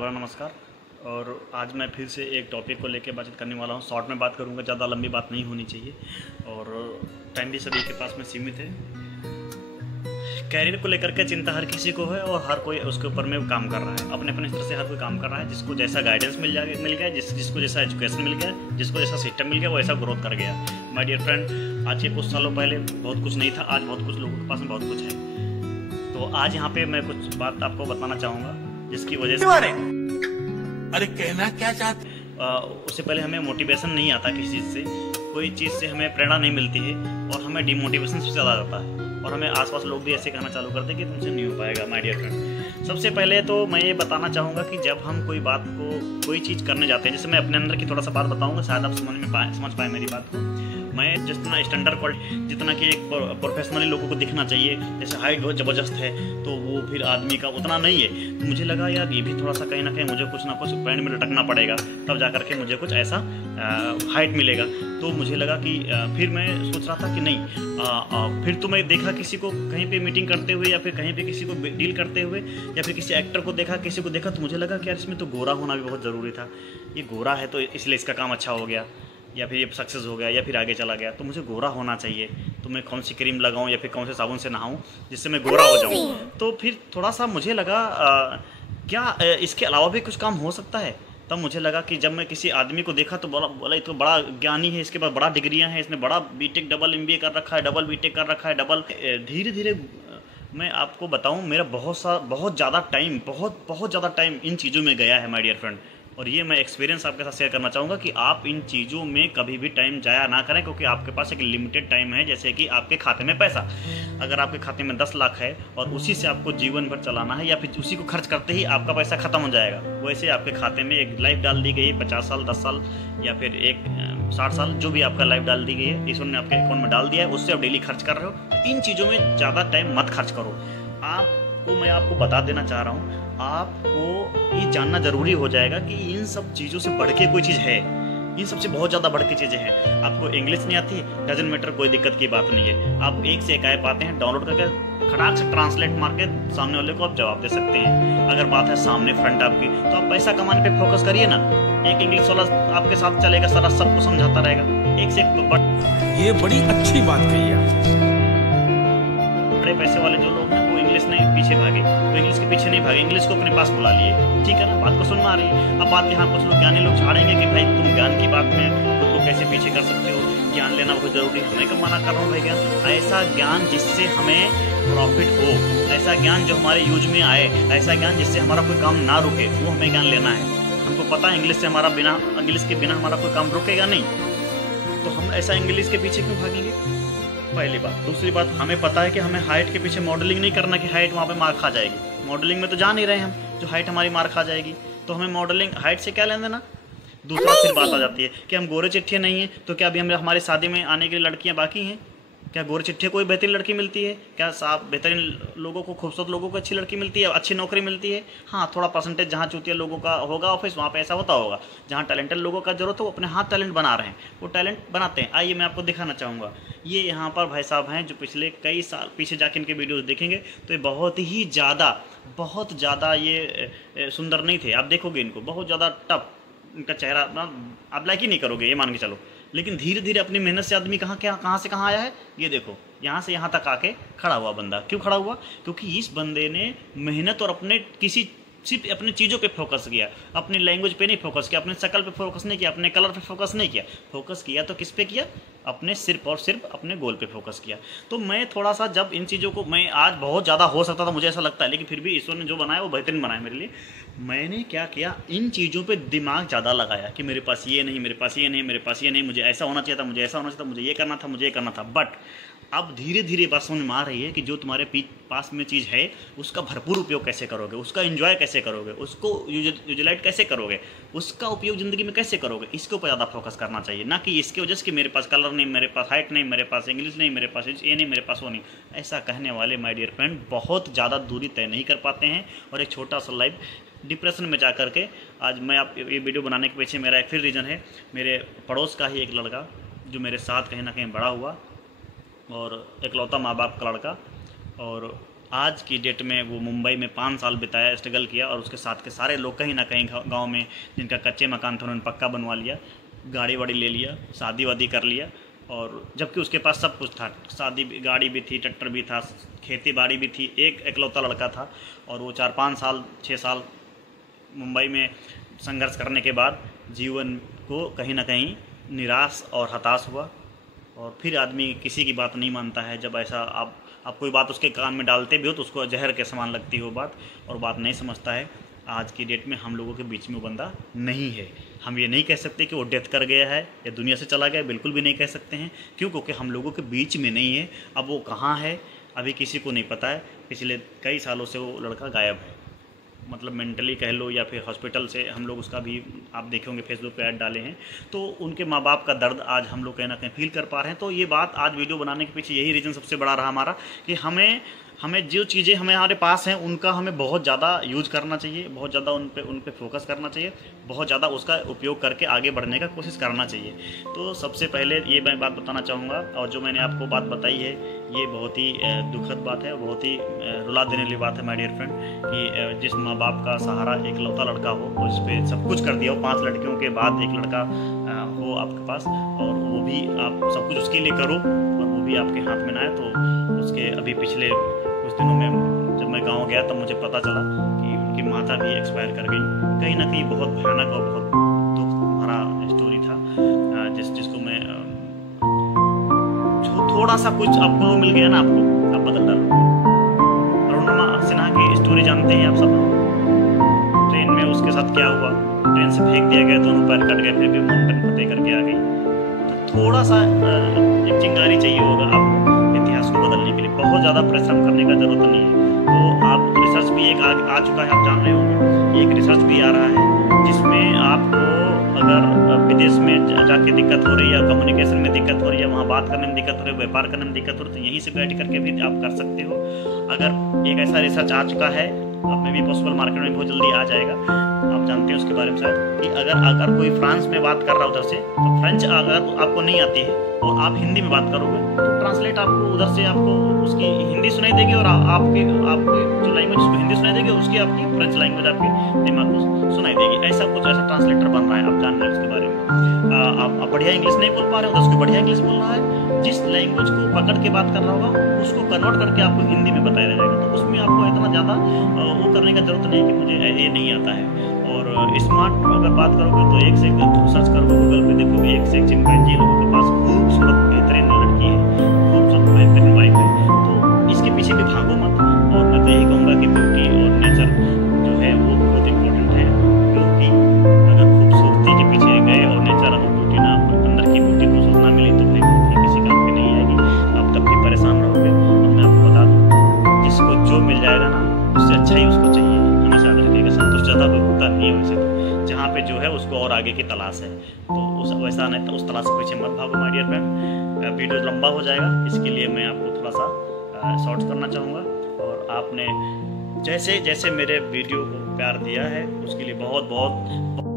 भाई नमस्कार। और आज मैं फिर से एक टॉपिक को लेकर बातचीत करने वाला हूँ। शॉर्ट में बात करूँगा, ज़्यादा लंबी बात नहीं होनी चाहिए और टाइम भी सभी के पास में सीमित है। कैरियर को लेकर के चिंता हर किसी को है और हर कोई उसके ऊपर में काम कर रहा है, अपने अपने स्तर से हर कोई काम कर रहा है। जिसको जैसा गाइडेंस मिल गया, जिसको जैसा एजुकेशन मिल गया, जिसको जैसा सिस्टम मिल गया, वो ऐसा ग्रोथ कर गया। माय डियर फ्रेंड, आज के कुछ सालों पहले बहुत कुछ नहीं था, आज बहुत कुछ लोगों के पास में बहुत कुछ है। तो आज यहाँ पे मैं कुछ बात आपको बताना चाहूँगा जिसकी वजह से अरे कहना क्या चाहते। उससे पहले हमें मोटिवेशन नहीं आता, किसी चीज़ से कोई चीज़ से हमें प्रेरणा नहीं मिलती है और हमें डिमोटिवेशन से ज़्यादा जाता है और हमें आसपास लोग भी ऐसे कहना चालू करते हैं कि तुमसे नहीं हो पाएगा। माय डियर फ्रेंड, सबसे पहले तो मैं ये बताना चाहूँगा कि जब हम कोई चीज़ करने जाते हैं, जैसे मैं अपने अंदर की थोड़ा सा बात बताऊँगा, शायद आप समझ पाए मेरी बात को। मैं जितना स्टैंडर्ड क्वालिटी, जितना कि एक प्रोफेशनली लोगों को दिखना चाहिए, जैसे हाइट बहुत ज़बरदस्त है तो वो फिर आदमी का उतना नहीं है, तो मुझे लगा यार ये भी थोड़ा सा कहीं ना कहीं मुझे कुछ ना कुछ पैंट में लटकना पड़ेगा, तब जा करके मुझे कुछ ऐसा हाइट मिलेगा। तो मुझे लगा कि फिर मैं सोच रहा था कि नहीं, फिर तो मैं देखा किसी को कहीं पे मीटिंग करते हुए या फिर कहीं पे किसी को डील करते हुए या फिर किसी एक्टर को देखा, किसी को देखा, तो मुझे लगा कि यार इसमें तो गोरा होना भी बहुत ज़रूरी था। ये गोरा है तो इसलिए इसका काम अच्छा हो गया या फिर ये सक्सेस हो गया या फिर आगे चला गया, तो मुझे गोरा होना चाहिए। तो मैं कौन सी क्रीम लगाऊं या फिर कौन से साबुन से नहाऊं जिससे मैं गोरा हो जाऊं। तो फिर थोड़ा सा मुझे लगा क्या इसके अलावा भी कुछ काम हो सकता है। तब मुझे लगा कि जब मैं किसी आदमी को देखा तो बोला ये तो बड़ा ज्ञानी है, इसके पास बड़ा डिग्रियां हैं, इसने बड़ा बीटेक डबल एमबीए कर रखा है, डबल बीटेक कर रखा है, डबल। धीरे धीरे मैं आपको बताऊं, मेरा बहुत ज़्यादा टाइम इन चीज़ों में गया है माय डियर फ्रेंड। और ये मैं एक्सपीरियंस आपके साथ शेयर करना चाहूँगा कि आप इन चीज़ों में कभी भी टाइम जाया ना करें, क्योंकि आपके पास एक लिमिटेड टाइम है। जैसे कि आपके खाते में पैसा, अगर आपके खाते में 10 लाख है और उसी से आपको जीवन भर चलाना है या फिर उसी को खर्च करते ही आपका पैसा ख़त्म हो जाएगा, वैसे आपके खाते में एक लाइफ डाल दी गई है, 50 साल, 10 साल या फिर 60 साल, जो भी आपका लाइफ डाल दी गई है, ईश्वर ने आपके अकाउंट में डाल दिया है, उससे आप डेली खर्च कर रहे हो। इन चीज़ों में ज़्यादा टाइम मत खर्च करो। मैं आपको बता देना चाह रहा हूँ, आपको ये जानना जरूरी हो जाएगा कि इन सब चीज़ों से बढ़ के कोई चीज़ है, इन सबसे बहुत ज़्यादा बढ़ के चीज़ें हैं। आपको इंग्लिश नहीं आती, डजंट मैटर, कोई दिक्कत की बात नहीं है। आप एक से एक ऐप आते हैं, डाउनलोड करके खड़ाक से ट्रांसलेट मार के सामने वाले को आप जवाब दे सकते हैं। अगर बात है सामने फ्रंट आपकी, तो आप पैसा कमाने पे फोकस करिए ना। एक इंग्लिश वाला आपके साथ चलेगा, सारा सबको समझाता रहेगा, एक से एक। ये बड़ी अच्छी बात कही आप। बड़े पैसे वाले जो लोग हैं वो इंग्लिश नहीं पीछे भागे, वो इंग्लिश के पीछे नहीं भागे, इंग्लिश को अपने पास बुला लिए। ठीक है ना, बात को सुन में आ रही है। अब बात यहाँ कुछ लोग ज्ञानी लोग झाड़ेंगे कि भाई तुम ज्ञान की बात में खुद को कैसे पीछे कर सकते हो, ज्ञान लेना बहुत जरूरी है। मैं कब मना कर रहा हूँ भाई? ज्ञान, ऐसा ज्ञान जिससे हमें प्रॉफिट हो, ऐसा ज्ञान जो हमारे यूज में आए, ऐसा ज्ञान जिससे हमारा कोई काम ना रुके, वो हमें ज्ञान लेना है। हमको पता है इंग्लिश के बिना हमारा कोई काम रुकेगा नहीं, तो हम ऐसा इंग्लिश के पीछे क्यों भागेंगे? पहली बात। दूसरी बात, हमें पता है कि हमें हाइट के पीछे मॉडलिंग नहीं करना कि हाइट वहाँ पे मार खा जाएगी। मॉडलिंग में तो जा नहीं रहे हम, जो हाइट हमारी मार खा जाएगी, तो हमें मॉडलिंग हाइट से क्या लेना देना। दूसरा फिर बात आ जाती है कि हम गोरे चिट्ठे नहीं हैं, तो क्या अभी हमारी शादी में आने के लिए लड़कियाँ बाकी हैं? क्या गोरे चिट्ठे कोई बेहतरीन लड़की मिलती है? क्या साफ बेहतरीन लोगों को, खूबसूरत लोगों को अच्छी लड़की मिलती है, अच्छी नौकरी मिलती है? हाँ, थोड़ा परसेंटेज जहाँ चूतिया लोगों का होगा ऑफिस, वहाँ पे ऐसा होता होगा। जहाँ टैलेंटेड लोगों का जरूरत हो, वो अपने हाथ टैलेंट बना रहे हैं, वो टैलेंट बनाते हैं। आइए मैं आपको दिखाना चाहूँगा। ये यहाँ पर भाई साहब हैं जो पिछले कई साल पीछे जाके इनके वीडियोज़ देखेंगे तो ये बहुत ज़्यादा ये सुंदर नहीं थे। आप देखोगे इनको, बहुत ज़्यादा टफ इनका चेहरा, आप लाइक ही नहीं करोगे, ये मान के चलो। लेकिन धीरे धीरे अपनी मेहनत से आदमी कहाँ से कहाँ आया है। ये देखो, यहाँ से यहाँ तक आके खड़ा हुआ बंदा। क्यों खड़ा हुआ? क्योंकि इस बंदे ने मेहनत और सिर्फ अपनी चीज़ों पे फोकस किया, अपनी लैंग्वेज पे नहीं फोकस किया, अपने शक्ल पे फोकस नहीं किया, अपने कलर पे फोकस नहीं किया। फोकस किया तो किस पे किया? अपने सिर्फ और सिर्फ अपने गोल पे फोकस किया। तो मैं थोड़ा सा, जब इन चीज़ों को, मैं आज बहुत ज़्यादा हो सकता था, मुझे ऐसा लगता है, लेकिन फिर भी ईश्वर ने जो बनाया वो बेहतरीन बनाया मेरे लिए। मैंने क्या किया, इन चीज़ों पे दिमाग ज़्यादा लगाया कि मेरे पास ये नहीं, मेरे पास ये नहीं, मेरे पास ये नहीं, मुझे ऐसा होना चाहिए था, मुझे ऐसा होना चाहिए था, मुझे ये करना था, मुझे ये करना था। बट अब धीरे धीरे बात समझ में आ रही है कि जो तुम्हारे पास में चीज़ है उसका भरपूर उपयोग कैसे करोगे, उसका एंजॉय कैसे करोगे, उसको यूटिलाइज कैसे करोगे, उसका उपयोग ज़िंदगी में कैसे करोगे, इसके ऊपर ज़्यादा फोकस करना चाहिए। ना कि इसके वजह से कि मेरे पास कलर नहीं, मेरे पास हाइट नहीं, मेरे पास इंग्लिश नहीं, मेरे पास ये नहीं, मेरे पास वो नहीं। ऐसा कहने वाले माय डियर फ्रेंड बहुत ज़्यादा दूरी तय नहीं कर पाते हैं और एक छोटा सा लाइफ डिप्रेशन में जा करके। आज मैं आप ये वीडियो बनाने के पीछे मेरा एक फिर रीज़न है। मेरे पड़ोस का ही एक लड़का जो मेरे साथ कहीं ना कहीं बड़ा हुआ और इकलौता माँ बाप का लड़का, और आज की डेट में वो मुंबई में 5 साल बिताया, स्ट्रगल किया, और उसके साथ के सारे लोग कहीं ना कहीं गांव में जिनका कच्चे मकान था उन्होंने पक्का बनवा लिया, गाड़ी वाड़ी ले लिया, शादी वादी कर लिया, और जबकि उसके पास सब कुछ था, शादी भी, गाड़ी भी थी, ट्रैक्टर भी था, खेती बाड़ी भी थी, एक इकलौता लड़का था, और वो 4-5 साल 6 साल मुंबई में संघर्ष करने के बाद जीवन को कहीं ना कहीं निराश और हताश हुआ। और फिर आदमी किसी की बात नहीं मानता है। जब ऐसा आप कोई बात उसके कान में डालते भी हो तो उसको जहर के समान लगती हो बात, और बात नहीं समझता है। आज की डेट में हम लोगों के बीच में वो बंदा नहीं है। हम ये नहीं कह सकते कि वो डेथ कर गया है या दुनिया से चला गया, बिल्कुल भी नहीं कह सकते हैं। क्यों? क्योंकि हम लोगों के बीच में नहीं है। अब वो कहाँ है अभी किसी को नहीं पता है। पिछले कई सालों से वो लड़का गायब है, मतलब मेंटली कह लो या फिर हॉस्पिटल से। हम लोग उसका भी आप देखे होंगे फेसबुक पे ऐड डाले हैं, तो उनके माँ बाप का दर्द आज हम लोग कहीं ना कहीं फील कर पा रहे हैं। तो ये बात आज वीडियो बनाने के पीछे यही रीज़न सबसे बड़ा रहा हमारा, कि हमें जो चीज़ें हमारे पास हैं उनका हमें बहुत ज़्यादा यूज करना चाहिए, बहुत ज़्यादा उन पे फोकस करना चाहिए, बहुत ज़्यादा उसका उपयोग करके आगे बढ़ने का कोशिश करना चाहिए। तो सबसे पहले ये मैं बात बताना चाहूँगा, और जो मैंने आपको बात बताई है ये बहुत ही दुखद बात है, बहुत ही रुला देने वाली बात है माय डियर फ्रेंड, कि जिस माँ बाप का सहारा एक लौता लड़का हो, उस पर सब कुछ कर दिया हो, 5 लड़कियों के बाद एक लड़का हो आपके पास, और वो भी आप सब कुछ उसके लिए करो और वो भी आपके हाथ में ना आए। तो उसके अभी पिछले कुछ दिनों में जब मैं गांव गया तब मुझे पता चला कि उनकी माता भी एक्सपायर कर गई। कहीं ना कहीं बहुत भयानक और बहुत दुख भरा स्टोरी था, जिसको मैं थोड़ा सा कुछ आपको मिल गया ना, आपको आप बदल डालो। अरुणिमा सिन्हा की स्टोरी जानते हैं आप सब। ट्रेन में उसके साथ क्या हुआ, ट्रेन से फेंक दिया गया, दोनों पैर कट गए, फिर भी माउंटेन फतेह करके आ गई। तो थोड़ा सा एक चिंगारी चाहिए होगा आपको इतिहास को बदलने के लिए, बहुत ज़्यादा परिश्रम करने का जरूरत नहीं है। तो आप रिसर्च भी एक आ चुका है, आप जान रहे होंगे, एक रिसर्च भी आ रहा है जिसमें आपको अगर विदेश में जाके दिक्कत हो रही है, कम्युनिकेशन में दिक्कत हो रही है, वहाँ बात करने में दिक्कत हो रही है, व्यापार करने में दिक्कत हो रही है, तो यहीं से बैठ करके भी आप कर सकते हो। अगर एक ऐसा रिसर्च आ चुका है, आप में भी पॉसिबल, मार्केट में बहुत जल्दी आ जाएगा, आप जानते हैं उसके बारे में शायद, कि अगर कोई फ्रांस में बात कर रहा है उधर से, तो फ्रेंच अगर आपको नहीं आती है और आप हिंदी में बात करोगे तो ट्रांसलेट आपको उधर से आपको उसकी हिंदी सुनाई देगी, और आपकी जो लैंग्वेज उसको हिंदी सुनाई देगी, उसकी आपकी फ्रेंच लैंग्वेज आपके दिमाग को सुनाई देगी। ऐसा कुछ ऐसा ट्रांसलेटर बन रहा है, आप जान रहे हैं उसके बारे में। आप बढ़िया इंग्लिश नहीं बोल पा रहे हो, उसको बढ़िया इंग्लिश बोल रहा है, जिस लैंग्वेज को पकड़ के बात कर रहा होगा उसको कन्वर्ट करके आपको हिंदी में बताया जाएगा। तो उसमें आपको इतना ज़्यादा वो करने का जरूरत नहीं कि मुझे ये नहीं आता है। और स्मार्ट अगर बात करोगे तो एक से एक सर्च करोगे गूगल पे, देखोगे एक से एक चिंपैंजी लोगों के पास खूबसूरत बेहतरीन लड़की है, खूबसूरत बेहतरीन वाइफ है। तो इसके पीछे भी भागो मत। और मैं तो यही कहूँगा कि ब्यूटी और नेचर जो है वो बहुत इम्पोर्टेंट है, क्योंकि अगर खूबसूरती के पीछे गए और नेचर और ब्यूटी ना, अंदर की ब्यूटी को ना मिली तो भाई ब्यूटी किसी काम की नहीं आएगी, आप तब भी परेशान रहोगे। और मैं आपको बता दूँ, जिसको जो मिल जाएगा ना उससे अच्छा ही उसको चाहिए, हमेशा याद रखिएगा। संतुष्ट ज़्यादा कोई होता नहीं है वैसे, तो जहाँ पे जो है उसको और आगे की तलाश है, तो उस वैसा नहीं, तो उस तलाश के पीछे मत भागो माय डियर फ्रेंड। वीडियो लंबा हो जाएगा, इसके लिए मैं आपको थोड़ा सा शॉर्ट्स करना चाहूँगा। और आपने जैसे जैसे मेरे वीडियो को प्यार दिया है उसके लिए बहुत बहुत